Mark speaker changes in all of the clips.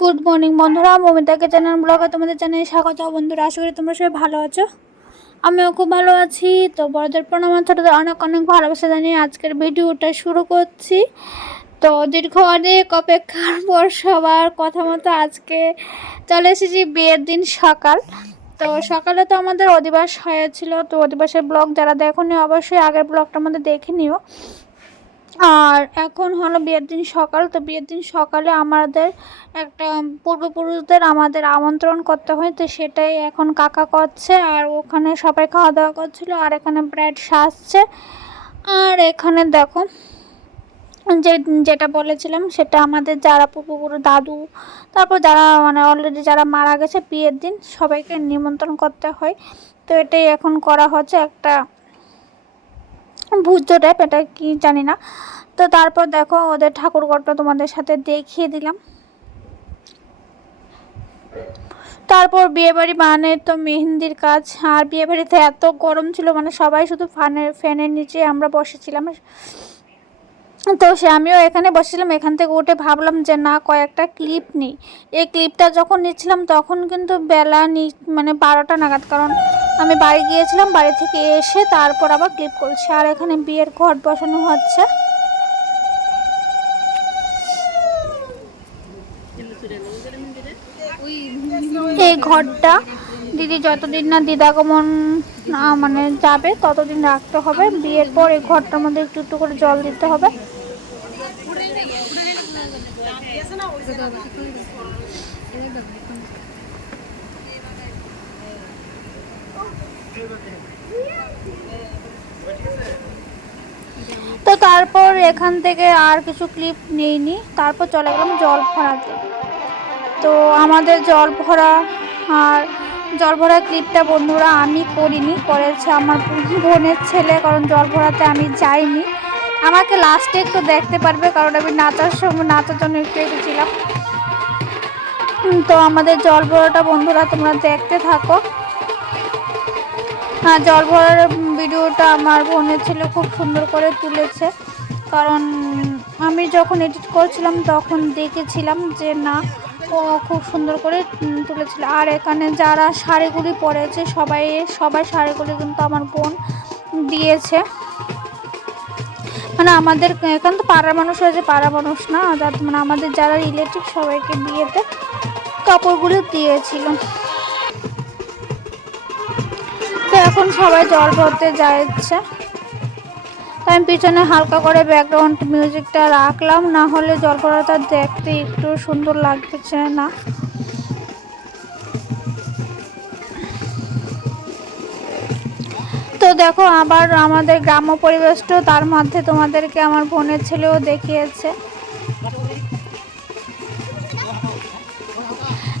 Speaker 1: Good morning বন্ধুরা মমিতাকে channel ব্লগে তোমাদের চ্যানেলে স্বাগত। বন্ধুরা, আশা করি তোমরা সবাই ভালো আছো। আমিও খুব ভালো আছি। তো বড়দের প্রণাম, ছোটদের অনেক অনেক ভালোবাসা জানিয়ে আজকের ভিডিওটা শুরু করছি। তো দীর্ঘ অনেক অপেক্ষার পর সবার কথা মতো আজকে চলে এসেছি বিয়ের দিন সকাল। তো সকালে তো আমাদের অধিবাস হয়েছিল, তো অধিবাসের ব্লগ যারা দেখোনি অবশ্যই আগের ব্লগটা আমাদের দেখে নিও। আর এখন হলো বিয়ের দিন সকাল, তো বিয়ের দিন সকালে আমাদের একটা পূর্বপুরুষদের আমাদের আমন্ত্রণ করতে হয়, তো সেটাই এখন কাকা করছে আর ওখানে সবাই খাওয়া দাওয়া করছিল আর এখানে ব্রেড সাজছে। আর এখানে দেখো, যে যেটা বলেছিলাম সেটা আমাদের যারা পূর্বপুরুষ দাদু, তারপর যারা মানে অলরেডি যারা মারা গেছে বিয়ের দিন সবাইকে নিমন্ত্রণ করতে হয়। তো এটাই এখন করা হচ্ছে একটা ভুজ্য টাইপ এটা কি জানি না। তো তারপর দেখো ওদের ঠাকুরঘরটা তোমাদের সাথে দেখিয়ে দিলাম। তারপর বিয়েবাড়ি মানে তো মেহেন্দির কাজ। আর বিয়েবাড়িতে এত গরম ছিল মানে সবাই শুধু ফ্যানের ফ্যানের নিচে আমরা বসেছিলাম। তো সে আমিও এখানে বসেছিলাম, এখান থেকে উঠে ভাবলাম যে না, কয়েকটা ক্লিপ নিই। এই ক্লিপটা যখন নিচ্ছিলাম, তখন কিন্তু বেলা নি মানে বারোটা নাগাদ, কারণ আমি বাড়ি গিয়েছিলাম, বাড়ি থেকে এসে তারপর আবার ক্লিপ করছি। আর এখানে বিয়ের ঘট বসানো হচ্ছে। এই ঘরটা দিদি যতদিন না দিদাগমন মানে যাবে, ততদিন রাখতে হবে। বিয়ের পর এই ঘরটার মধ্যে একটু একটু করে জল দিতে হবে। তো তারপর এখান থেকে আর কিছু ক্লিপ নেইনি। তারপর চলে গেলাম জল ভরাতে। তো আমাদের জল ভরা আর জল ভরা ক্লিপটা বন্ধুরা আমি করিনি, করেছে আমার বোনের ছেলে, কারণ জল ভরাতে আমি যাইনি। আমাকে লাস্টে একটু দেখতে পারবে, কারণ আমি নাচার সময় নাচার জন্য একটু এসেছিলাম। তো আমাদের জল ভরাটা বন্ধুরা তোমরা দেখতে থাকো। হ্যাঁ জল ভরার ভিডিওটা আমার বোনের ছেলে, খুব সুন্দর করে তুলেছে। কারণ আমি যখন এডিট করছিলাম, তখন দেখেছিলাম যে না, ও খুব সুন্দর করে তুলেছিল। আর এখানে যারা শাড়িগুলি পরেছে, সবাই সবাই শাড়িগুলি কিন্তু আমার বোন দিয়েছে। মানে আমাদের এখান তো পাড়ার মানুষ হয়েছে পাড়া মানুষ না। মানে আমাদের যারা রিলেটিভ সবাইকে বিয়েতে কাপড়গুলো দিয়েছিল। এখন সবাই জল ভরতে যাচ্ছে। তো আমি পিছনে হালকা করে ব্যাকগ্রাউন্ড মিউজিকটা রাখলাম, না হলে জল ভরাটা দেখতে একটু সুন্দর লাগতেছে না। তো দেখো, আবার আমাদের গ্রাম্য পরিবেশটা তার মধ্যে তোমাদেরকে আমার বোনের ছেলেও দেখিয়েছে।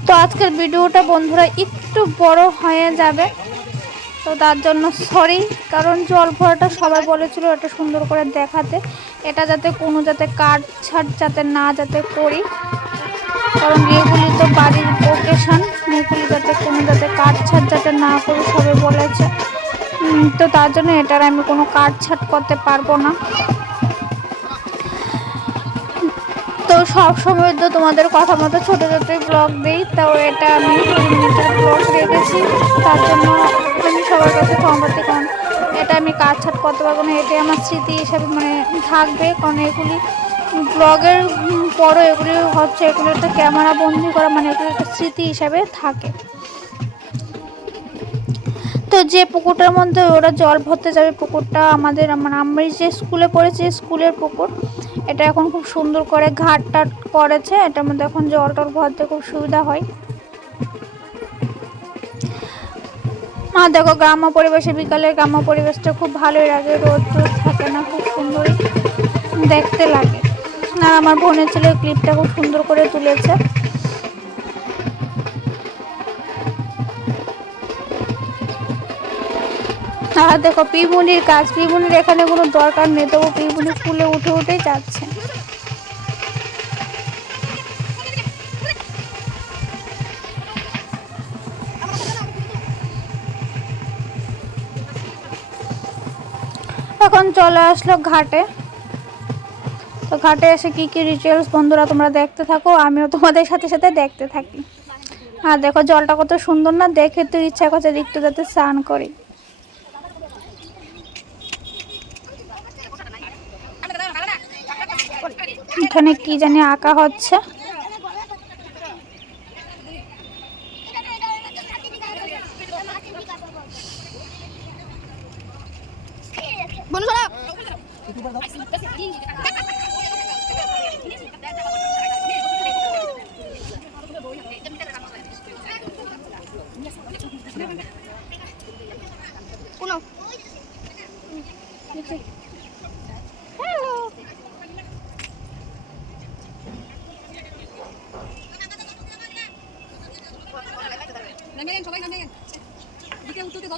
Speaker 1: তো আজকের ভিডিওটা বন্ধুরা একটু বড় হয়ে যাবে। তো তার জন্য সরি কারণ জল ভরাটা সবাই বলেছিল এটা সুন্দর করে দেখাতে। এটা যাতে কোনো যাতে কাট ছাট যাতে না যাতে করি। কারণ এগুলি তো বাড়ির ওকেশন এগুলি যাতে কোনো যাতে কাট ছাট যাতে না করি সবাই বলেছে। তো তার জন্য এটার আমি কোনো কাট ছাট করতে পারব না। তো সব সময় তো তোমাদের কথা মতো ছোটো ছোটোই ব্লগ দিই, তো এটা আমি ব্লগ রেখেছি। তার জন্য সবার কাছে ক্ষমাতে কারণ এটা আমি কাজ ছাট করতে পারব না, এটাই আমার স্মৃতি হিসাবে মানে থাকবে, কারণ এগুলি ব্লগের পরও এগুলি হচ্ছে, এগুলো একটা ক্যামেরা বন্দি করা মানে এগুলো একটা স্মৃতি হিসাবে থাকে। তো যে পুকুরটার মধ্যে ওরা জল ভরতে যাবে, পুকুরটা আমাদের মানে আমি যে স্কুলে পড়েছি স্কুলের পুকুর, এটা এখন খুব সুন্দর করে ঘাট টাট করেছে, এটার মধ্যে এখন জল টল ভরতে খুব সুবিধা হয়। আর দেখো গ্রাম্য পরিবেশে বিকালে গ্রাম্য পরিবেশটা খুব ভালোই লাগে। রোদ রোদ থাকে না, খুব সুন্দরই দেখতে লাগে। আর আমার বোনের ছেলে ক্লিপটা খুব সুন্দর করে তুলেছে। আর দেখো পিবুনির কাজ পিবুনির এখানে কোনো দরকার নেই, তবু পিবুনি ফুলে উঠে উঠেই যাচ্ছে। এখন চলে আসলো ঘাটে। তো ঘাটে এসে কি কি রিচুয়ালস বন্ধুরা তোমরা দেখতে থাকো, আমিও তোমাদের সাথে সাথে দেখতে থাকি। আর দেখো জলটা কত সুন্দর না, দেখে তো ইচ্ছা করছে একটু যাতে স্নান করি। এখানে কি জানি আঁকা হচ্ছে।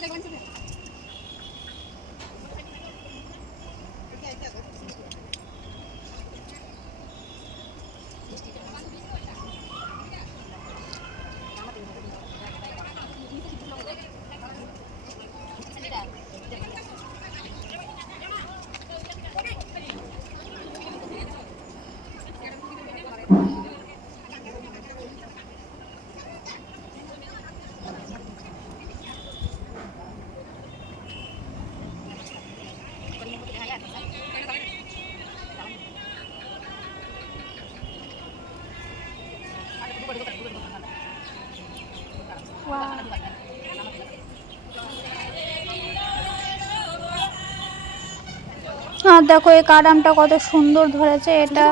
Speaker 2: দিকে উত্তরতে দাও দেখবেন
Speaker 1: আর দেখো এই কারামটা কত সুন্দর ধরেছে, এটা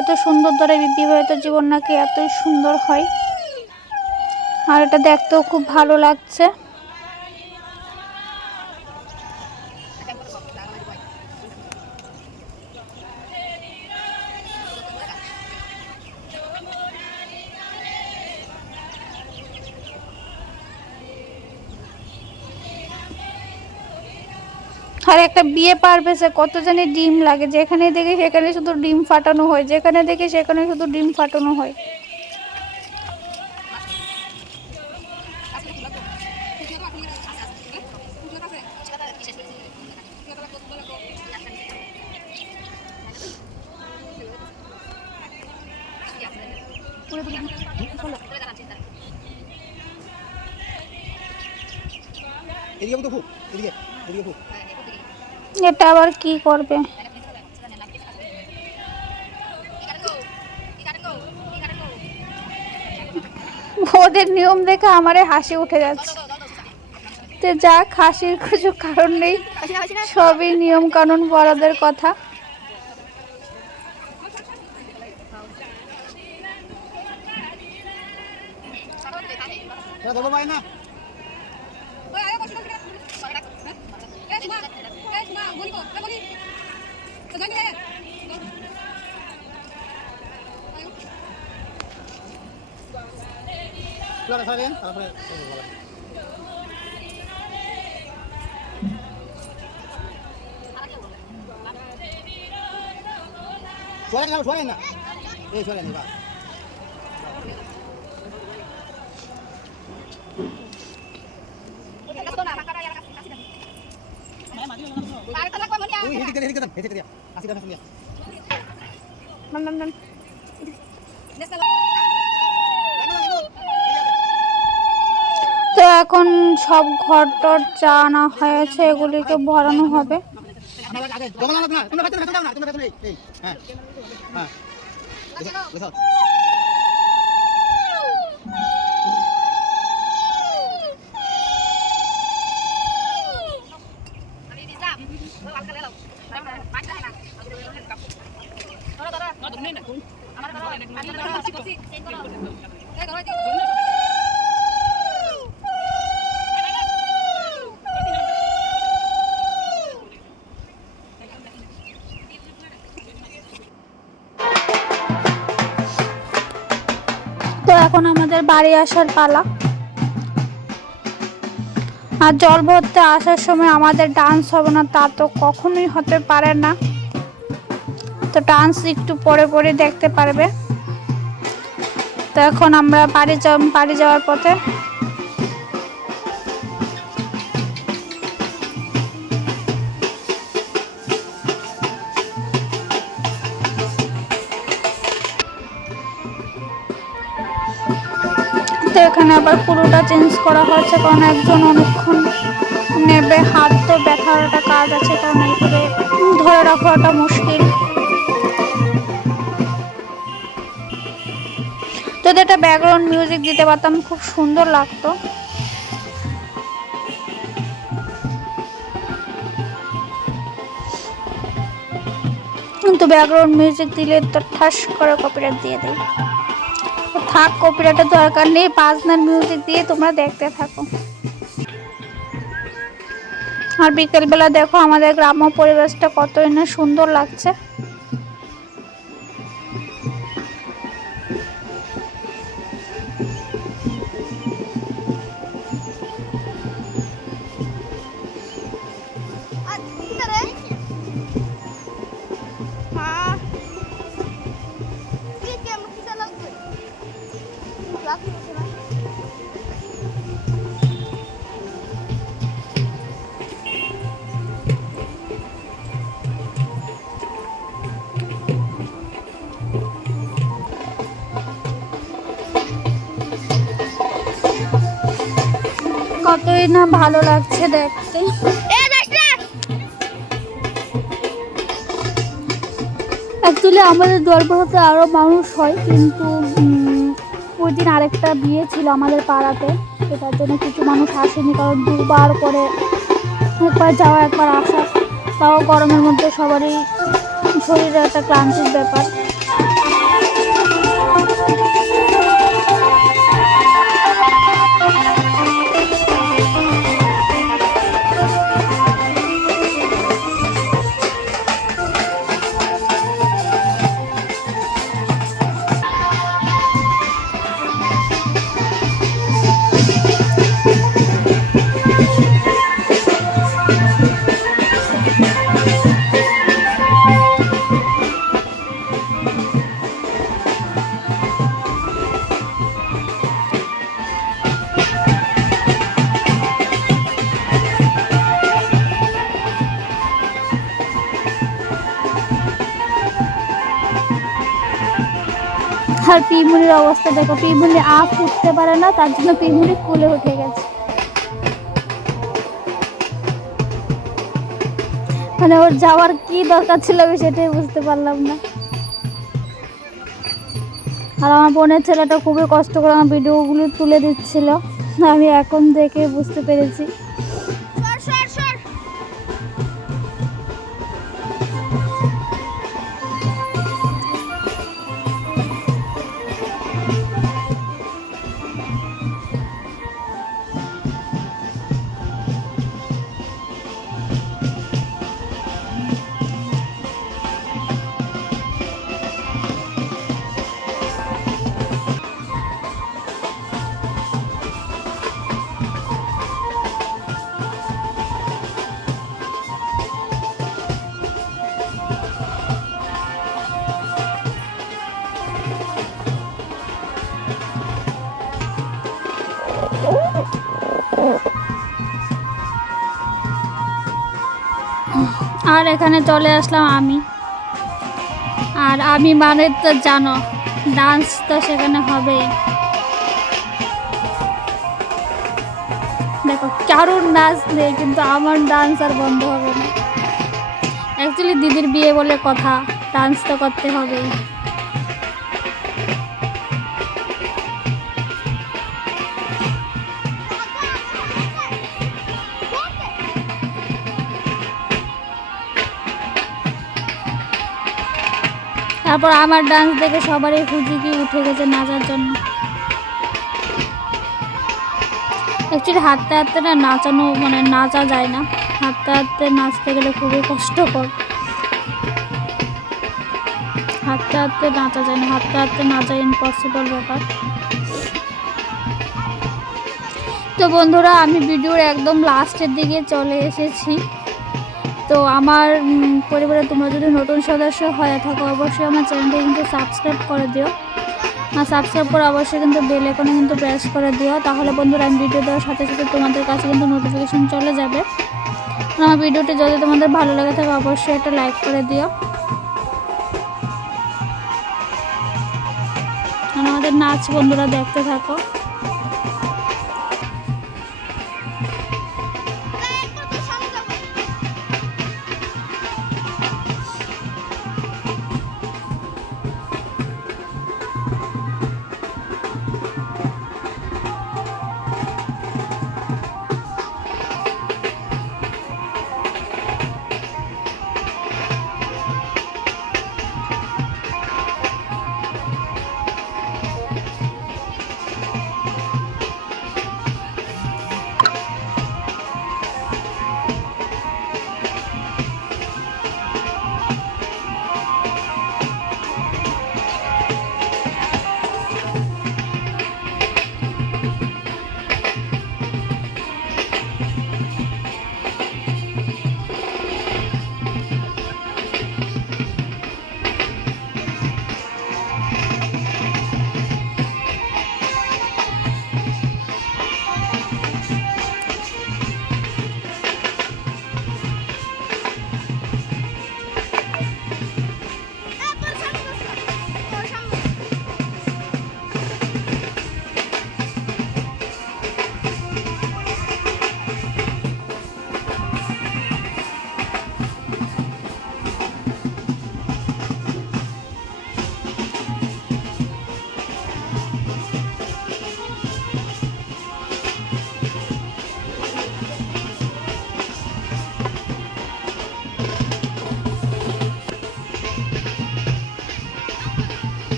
Speaker 1: এত সুন্দর ধরে বিবাহিত জীবন নাকি এতই সুন্দর হয়। আর এটা দেখতেও খুব ভালো লাগছে। আর একটা বিয়ে পারভেসে কত জানি ডিম লাগে, যেখানে দেখি সেখানে শুধু ডিম ফাটানো হয়, যেখানে দেখি সেখানে শুধু ডিম ফাটানো হয়। আবার কি করবে? ওদের নিয়ম দেখে আমারে হাসি উঠে যাচ্ছে। তো যাক, হাসির কিছু কারণ নেই। সবই নিয়ম কানুন বড়দের কথা।
Speaker 3: সরেন না না। এই
Speaker 1: তো এখন সব ঘর টর আনা হয়েছে এগুলিকে ভরানো হবে।
Speaker 3: জমা না না তোমরা ভেতরে
Speaker 1: বাড়ি আসার পালা। আর জল ভরতে আসার সময় আমাদের ডান্স হবে না, তা তো কখনোই হতে পারে না। তো ডান্স একটু পরে পরে দেখতে পারবে। তো এখন আমরা বাড়ি বাড়ি যাওয়ার পথে এখানে আবার পুরোটা চেঞ্জ করা হয়েছে কারণ একজন অনেকক্ষণ নেবে, হাত তো ব্যথার একটা কাজ আছে, কারণ এইভাবে ধরে রাখাটা মুশকিল। যদি একটা ব্যাকগ্রাউন্ড মিউজিক দিতে পারতাম, খুব সুন্দর লাগতো। কিন্তু ব্যাকগ্রাউন্ড মিউজিক দিলে তো ঠাস করে কপিরাইট দিয়ে দেয়। থাক কপিটা দরকার নেই বাজনার মিউজিক দিয়ে তোমরা দেখতে থাকো। আর বিকেলবেলা দেখো আমাদের গ্রাম্য পরিবেশটা কতই না সুন্দর লাগছে। না ভালো লাগছে দেখতে। অ্যাকচুয়ালি আমাদের দরবারতে আরও মানুষ হয় কিন্তু উম, ওই দিন আরেকটা বিয়ে ছিল আমাদের পাড়াতে। সেটার জন্য কিছু মানুষ আসেনি কারণ দুবার করে একবার যাওয়া একবার আসা। তাও গরমের মধ্যে সবারই শরীরে একটা ক্লান্তির ব্যাপার। আর পিমুনির অবস্থা দেখো, পিমুনি আপ উঠতে পারে না, তার জন্য পিমুনি কুলে উঠে গেছে। মানে ওর যাওয়ার কি দরকার ছিল আমি সেটাই বুঝতে পারলাম না। আর আমার বোনের ছেলেটা খুবই কষ্ট করে আমার ভিডিওগুলো তুলে দিচ্ছিল, আমি এখন দেখে বুঝতে পেরেছি। আর এখানে চলে আসলাম আমি। আর আমি মানে তো জানো ডান্স তো সেখানে হবেই। দেখো, কারোর নাচ নেই, কিন্তু আমার ডান্স আর বন্ধ হবে না। অ্যাকচুয়ালি দিদির বিয়ে বলে কথা ডান্স তো করতে হবেই। তারপর আমার ডান্স দেখে সবারই হুজুকি উঠে গেছে নাচার জন্য। অ্যাকচুয়ালি হাঁটতে হাঁটতে না নাচানো মানে নাচা যায় না। হাঁটতে হাঁটতে নাচতে গেলে খুবই কষ্টকর। হাঁটতে হাঁটতে নাচা যায় না। হাঁটতে হাঁটতে নাচা ইম্পসিবল ব্যাপার। তো বন্ধুরা, আমি ভিডিওর একদম লাস্টের দিকে চলে এসেছি। তো আমার পরিবারে তোমরা যদি নতুন সদস্য হয়ে থাকো, অবশ্যই আমার চ্যানেলটি কিন্তু সাবস্ক্রাইব করে দিও। আর সাবস্ক্রাইব করে অবশ্যই কিন্তু বেল আইকনে কিন্তু প্রেস করে দিও। তাহলে বন্ধুরা, আমি ভিডিও দেওয়ার সাথে সাথে তোমাদের কাছে কিন্তু নোটিফিকেশন চলে যাবে। আমার ভিডিওটি যদি তোমাদের ভালো লাগে থাকে, অবশ্যই একটা লাইক করে দিও। আমাদের নাচ বন্ধুরা দেখতে থাকো।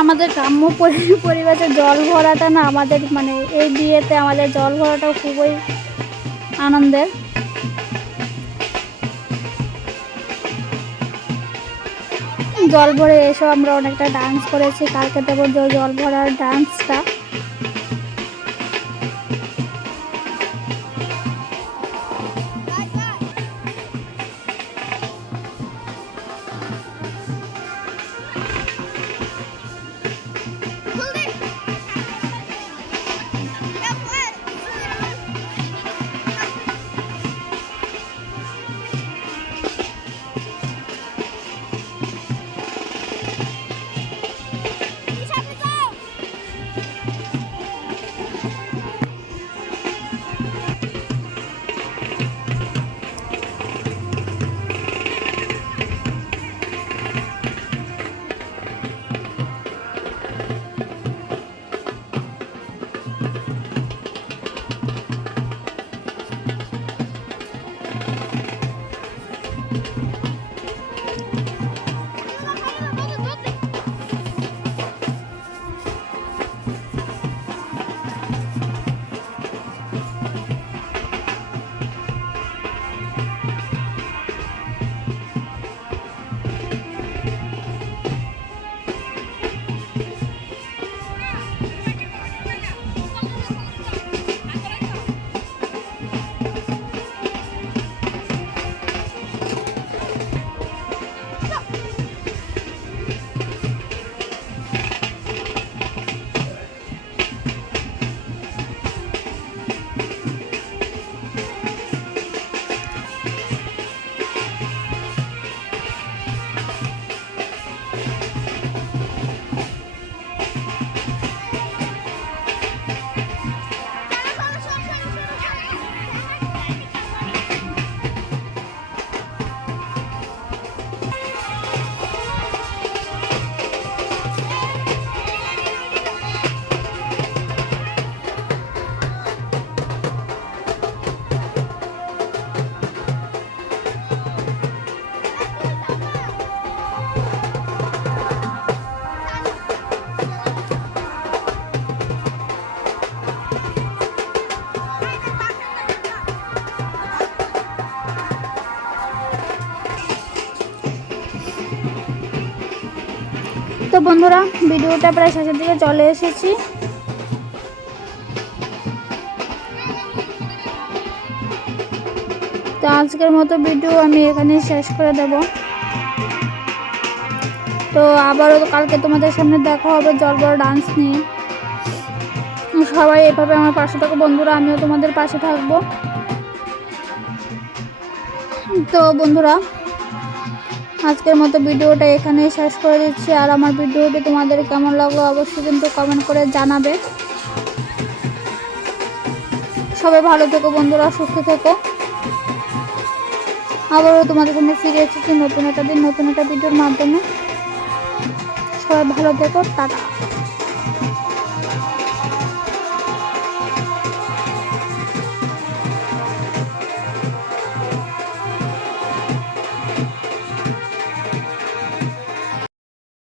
Speaker 1: আমাদের গ্রাম্য পরিবেশে জল ভরাটা না আমাদের মানে এই বিয়েতে আমাদের জল ভরাটাও খুবই আনন্দের। জল ভরে এসেও আমরা অনেকটা ডান্স করেছি। কালকে দেবো জল ভরার ডান্সটা বন্ধুরা, ভিডিওটা প্রায় শেষের দিকে চলে এসেছি। তো আজকের মতো ভিডিও আমি এখানে শেষ করে দেব। তো আবারও কালকে তোমাদের সামনে দেখা হবে জল বড় ডান্স নিয়ে। সবাই এভাবে আমার পাশে থাকো বন্ধুরা, আমিও তোমাদের পাশে থাকব। তো বন্ধুরা আজকের মতো ভিডিওটা এখানেই শেষ করে দিচ্ছি। আর আমার ভিডিওটি তোমাদের কেমন লাগল অবশ্যই কিন্তু কমেন্ট করে জানাবে। সবাই ভালো থেকো বন্ধুরা, সুস্থ থেকো। আবারও তোমাদের সামনে ফিরে এসেছি নতুন একটা দিন, নতুন একটা ভিডিওর মাধ্যমে। সবাই ভালো থেকো, টাটা।